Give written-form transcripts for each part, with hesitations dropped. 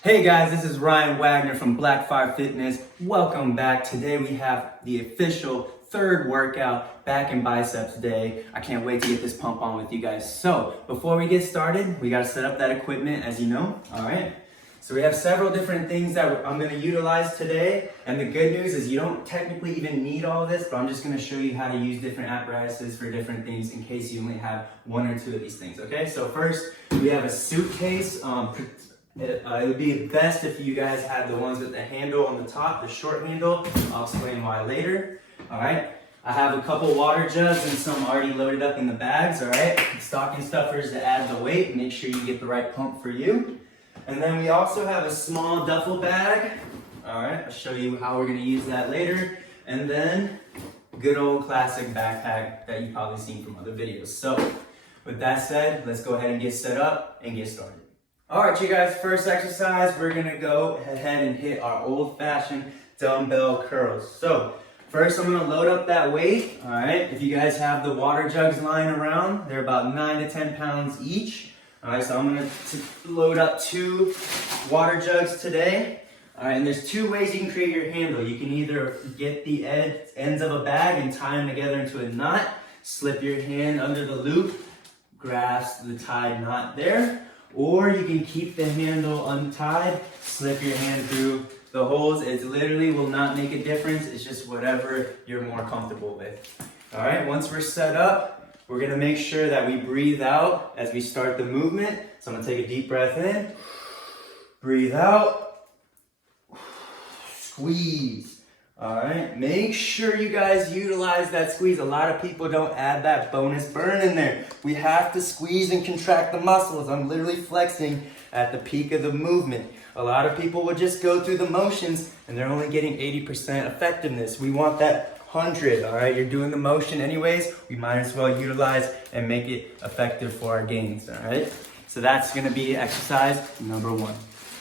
Hey guys, this is Ryan Wagner from BlackFire Fitness. Welcome back. Today we have the official third workout back in Biceps Day. I can't wait to get this pump on with you guys. So before we get started, we got to set up that equipment as you know. All right. So we have several different things that I'm going to utilize today. And the good news is you don't technically even need all of this, but I'm just going to show you how to use different apparatuses for different things in case you only have one or two of these things. Okay. So first we have a suitcase. It would be best if you guys had the ones with the handle on the top, the short handle. I'll explain why later. All right. I have a couple water jugs and some already loaded up in the bags. All right. Stocking stuffers to add the weight. Make sure you get the right pump for you. And then we also have a small duffel bag. All right. I'll show you how we're going to use that later. And then good old classic backpack that you've probably seen from other videos. So with that said, let's go ahead and get set up and get started. All right, you guys, first exercise, we're gonna go ahead and hit our old-fashioned dumbbell curls. So first I'm gonna load up that weight, all right? If you guys have the water jugs lying around, they're about 9 to 10 pounds each. All right, so I'm gonna load up 2 water jugs today. All right, and there's 2 ways you can create your handle. You can either get the ends of a bag and tie them together into a knot, slip your hand under the loop, grasp the tied knot there, or you can keep the handle untied, slip your hand through the holes. It literally will not make a difference. It's just whatever you're more comfortable with. All right, once we're set up, we're gonna make sure that we breathe out as we start the movement. So I'm gonna take a deep breath in, breathe out, squeeze. All right, make sure you guys utilize that squeeze. A lot of people don't add that bonus burn in there. We have to squeeze and contract the muscles. I'm literally flexing at the peak of the movement. A lot of people would just go through the motions and they're only getting 80% effectiveness. We want that 100, all right? You're doing the motion anyways. We might as well utilize and make it effective for our gains, all right? So that's gonna be exercise number 1.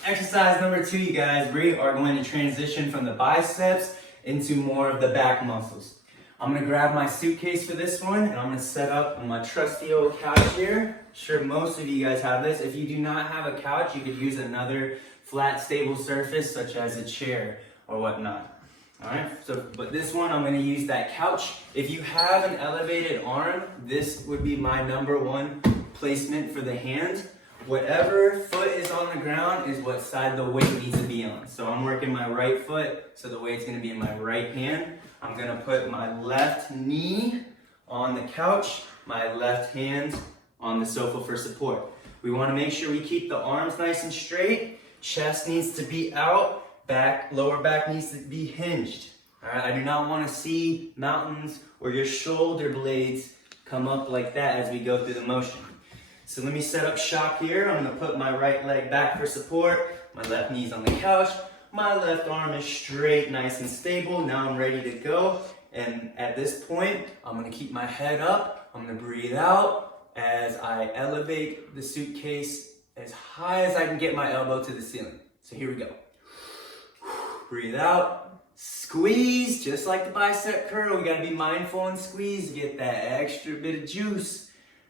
Exercise number 2, you guys, we are going to transition from the biceps into more of the back muscles. I'm gonna grab my suitcase for this one and I'm gonna set up on my trusty old couch here. Sure, most of you guys have this. If you do not have a couch, you could use another flat, stable surface such as a chair or whatnot. All right, but this one, I'm gonna use that couch. If you have an elevated arm, this would be my number 1 placement for the hand. Whatever foot is on the ground is what side the weight needs to be on. So I'm working my right foot, so the weight's gonna be in my right hand. I'm gonna put my left knee on the couch, my left hand on the sofa for support. We wanna make sure we keep the arms nice and straight. Chest needs to be out, lower back needs to be hinged. All right, I do not wanna see mountains or your shoulder blades come up like that as we go through the motion. So let me set up shop here. I'm gonna put my right leg back for support. My left knee's on the couch. My left arm is straight, nice and stable. Now I'm ready to go. And at this point, I'm gonna keep my head up. I'm gonna breathe out as I elevate the suitcase as high as I can get my elbow to the ceiling. So here we go. Breathe out, squeeze, just like the bicep curl. We gotta be mindful and squeeze, get that extra bit of juice.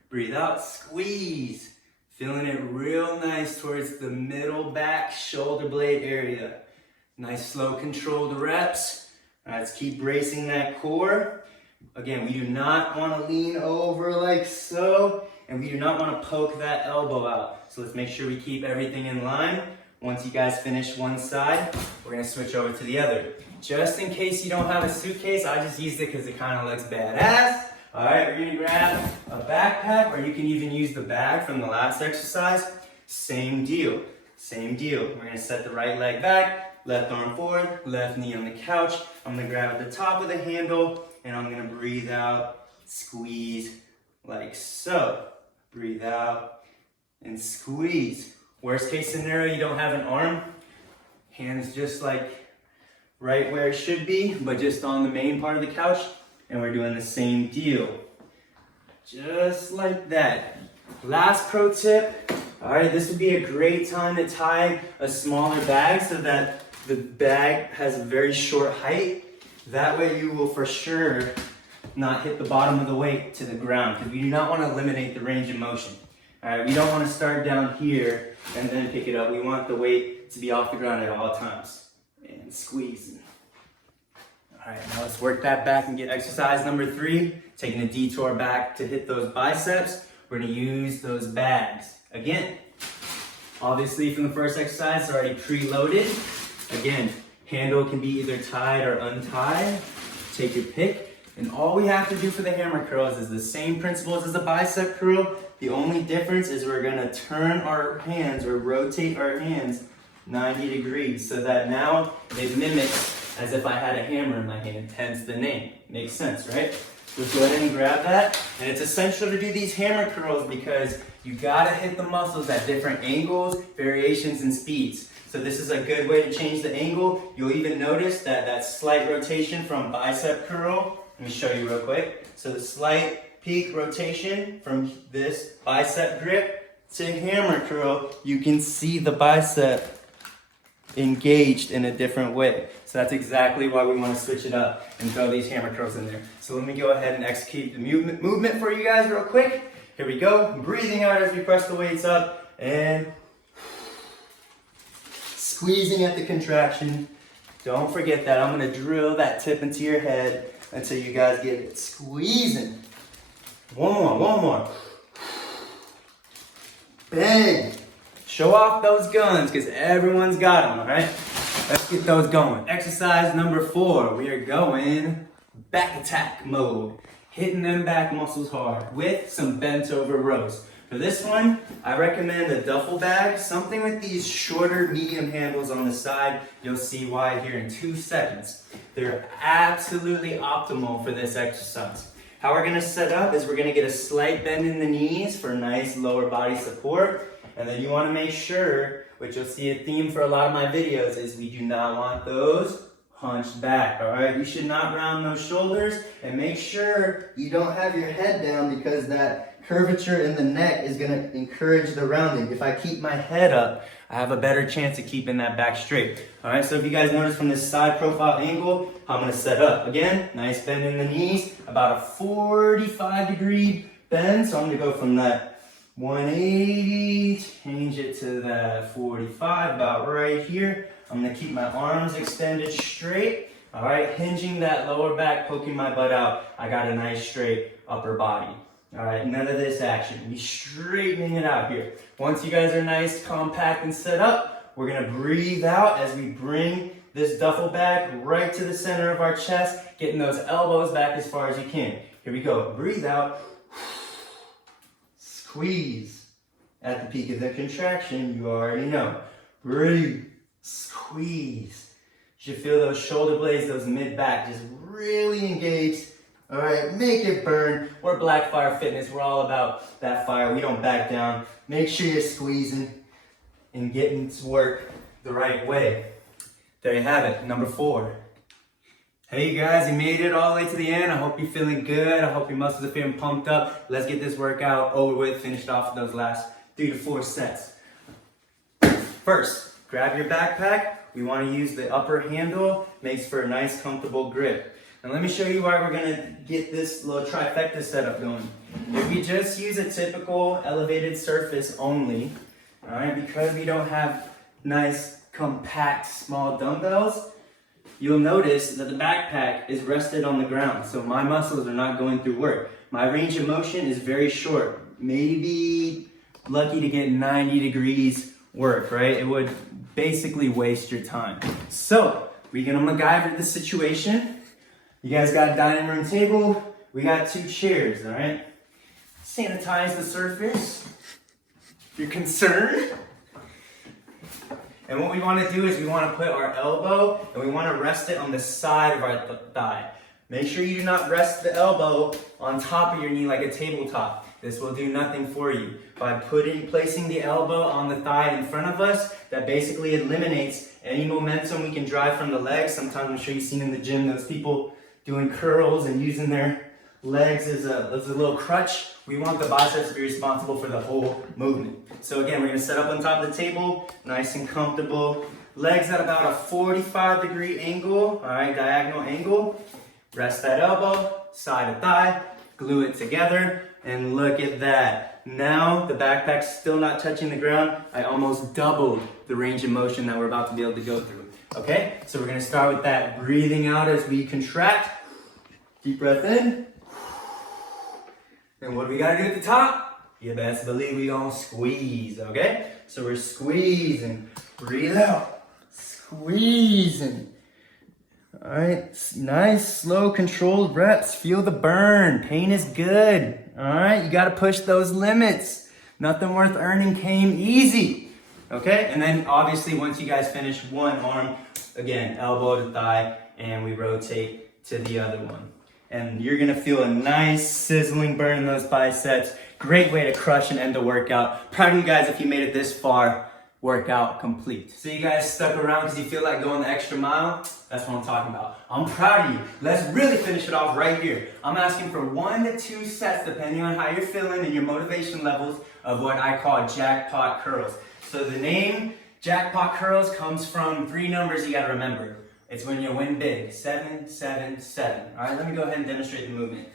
Breathe out, squeeze. Feeling it real nice towards the middle back shoulder blade area. Nice slow controlled reps. All right, let's keep bracing that core. Again, we do not want to lean over like so, and we do not want to poke that elbow out. So let's make sure we keep everything in line. Once you guys finish one side, we're gonna switch over to the other. Just in case you don't have a suitcase, I just used it because it kind of looks badass. All right, we're gonna grab a backpack, or you can even use the bag from the last exercise. Same deal, same deal. We're gonna set the right leg back, left arm forward, left knee on the couch. I'm gonna grab the top of the handle, and I'm gonna breathe out, squeeze, like so. Breathe out, and squeeze. Worst case scenario, you don't have an arm. Hands just like right where it should be, but just on the main part of the couch. And we're doing the same deal. Just like that. Last pro tip. All right, this would be a great time to tie a smaller bag so that the bag has a very short height. That way you will for sure not hit the bottom of the weight to the ground, because we do not want to eliminate the range of motion. All right, we don't want to start down here and then pick it up. We want the weight to be off the ground at all times. And squeeze. All right, now let's work that back and get exercise number 3. Taking a detour back to hit those biceps. We're gonna use those bags. Again, obviously from the first exercise, it's already preloaded. Again, handle can be either tied or untied. Take your pick. And all we have to do for the hammer curls is the same principles as the bicep curl. The only difference is we're gonna turn our hands or rotate our hands 90 degrees so that now it mimics as if I had a hammer in my hand, hence the name. Makes sense, right? Let's go ahead and grab that. And it's essential to do these hammer curls because you gotta hit the muscles at different angles, variations, and speeds. So this is a good way to change the angle. You'll even notice that slight rotation from bicep curl. Let me show you real quick. So the slight peak rotation from this bicep grip to hammer curl, you can see the bicep engaged in a different way. So that's exactly why we want to switch it up and throw these hammer curls in there. So let me go ahead and execute the movement for you guys real quick. Here we go. Breathing out as we press the weights up and squeezing at the contraction. Don't forget that. I'm going to drill that tip into your head until you guys get it. Squeezing. One more. Bang. Show off those guns because everyone's got them, all right? Let's get those going. Exercise number 4. We are going back attack mode. Hitting them back muscles hard with some bent over rows. For this one, I recommend a duffel bag, something with these shorter medium handles on the side. You'll see why here in 2 seconds. They're absolutely optimal for this exercise. How we're gonna set up is we're gonna get a slight bend in the knees for nice lower body support. And then you wanna make sure, which you'll see a theme for a lot of my videos, is we do not want those hunched back, all right? You should not round those shoulders, and make sure you don't have your head down because that curvature in the neck is gonna encourage the rounding. If I keep my head up, I have a better chance of keeping that back straight. All right, so if you guys notice from this side profile angle, I'm gonna set up. Again, nice bend in the knees, about a 45-degree bend. So I'm gonna go from that 180, change it to that 45, about right here. I'm gonna keep my arms extended straight. All right, hinging that lower back, poking my butt out. I got a nice straight upper body. All right, none of this action. We're straightening it out here. Once you guys are nice, compact, and set up, we're gonna breathe out as we bring this duffel bag right to the center of our chest, getting those elbows back as far as you can. Here we go, breathe out. Squeeze. At the peak of the contraction, you already know. Breathe, squeeze. You should feel those shoulder blades, those mid-back, just really engaged. All right, make it burn. We're BlackFire Fitness. We're all about that fire. We don't back down. Make sure you're squeezing and getting to work the right way. There you have it, number 4. Hey guys, you made it all the way to the end. I hope you're feeling good. I hope your muscles are feeling pumped up. Let's get this workout over with, finished off with those last 3 to 4 sets. First, grab your backpack. We want to use the upper handle. Makes for a nice, comfortable grip. And let me show you why we're gonna get this little trifecta setup going. If we just use a typical elevated surface only, all right, because we don't have nice, compact, small dumbbells, you'll notice that the backpack is rested on the ground, so my muscles are not going through work. My range of motion is very short, maybe lucky to get 90 degrees work, right? It would basically waste your time. So, we're gonna MacGyver the situation. You guys got a dining room table, we got 2 chairs, all right? Sanitize the surface, if you're concerned. And what we want to do is we want to put our elbow and we want to rest it on the side of our thigh. Make sure you do not rest the elbow on top of your knee like a tabletop. This will do nothing for you. By placing the elbow on the thigh in front of us, that basically eliminates any momentum we can drive from the legs. Sometimes I'm sure you've seen in the gym those people doing curls and using their legs as a little crutch. We want the biceps to be responsible for the whole movement. So again, we're gonna set up on top of the table, nice and comfortable. Legs at about a 45-degree angle, all right, diagonal angle. Rest that elbow, side of thigh, glue it together, and look at that. Now the backpack's still not touching the ground. I almost doubled the range of motion that we're about to be able to go through. Okay, so we're gonna start with that breathing out as we contract. Deep breath in. And what do we gotta do at the top? You best believe we gonna squeeze, okay? So we're squeezing, breathe out, squeezing. All right, nice, slow, controlled reps. Feel the burn, pain is good. All right, you gotta push those limits. Nothing worth earning came easy, okay? And then obviously once you guys finish one arm, again, elbow to thigh, and we rotate to the other one. And you're gonna feel a nice sizzling burn in those biceps. Great way to crush and end the workout. Proud of you guys if you made it this far. Workout complete. So you guys stuck around because you feel like going the extra mile? That's what I'm talking about. I'm proud of you. Let's really finish it off right here. I'm asking for 1 to 2 sets depending on how you're feeling and your motivation levels of what I call Jackpot Curls. So the name Jackpot Curls comes from 3 numbers you gotta remember. It's when you win big, 7, 7, 7. All right, let me go ahead and demonstrate the movement.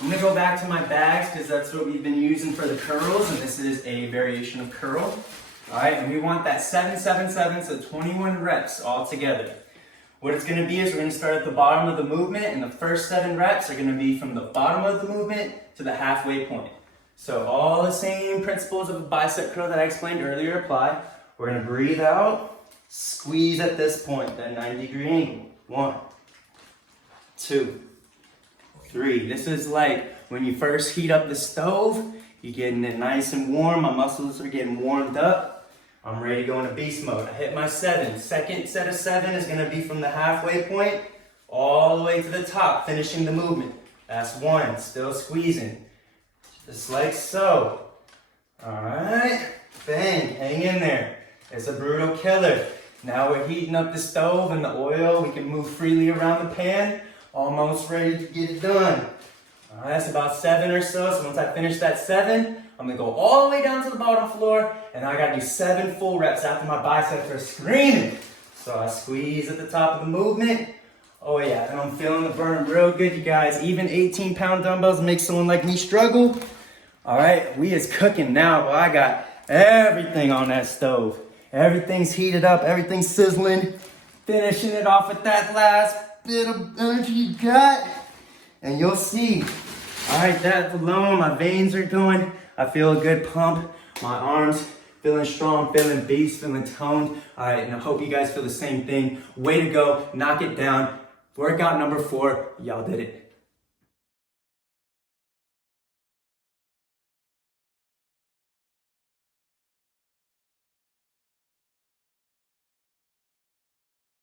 I'm gonna go back to my bags because that's what we've been using for the curls, and this is a variation of curl. All right, and we want that 7, 7, 7, so 21 reps all together. What it's gonna be is we're gonna start at the bottom of the movement, and the first 7 reps are gonna be from the bottom of the movement to the halfway point. So all the same principles of a bicep curl that I explained earlier apply. We're gonna breathe out, squeeze at this point, that 90-degree angle. 1, 2, 3. This is like when you first heat up the stove, you're getting it nice and warm. My muscles are getting warmed up. I'm ready to go into beast mode. I hit my 7. Second set of 7 is gonna be from the halfway point all the way to the top, finishing the movement. That's 1, still squeezing. Just like so. All right, bang, hang in there. It's a brutal killer. Now we're heating up the stove and the oil. We can move freely around the pan. Almost ready to get it done. All right, that's about 7 or so. So once I finish that 7, I'm gonna go all the way down to the bottom floor, and I gotta do 7 full reps after my biceps are screaming. So I squeeze at the top of the movement. Oh yeah, and I'm feeling the burn real good, you guys. Even 18-pound dumbbells make someone like me struggle. All right, we is cooking now. Well, I got everything on that stove. Everything's heated up, everything's sizzling. Finishing it off with that last bit of energy you got. And you'll see. All right, that alone, my veins are going. I feel a good pump. My arms feeling strong, feeling beast, feeling toned. All right, and I hope you guys feel the same thing. Way to go, knock it down. Workout number 4, y'all did it.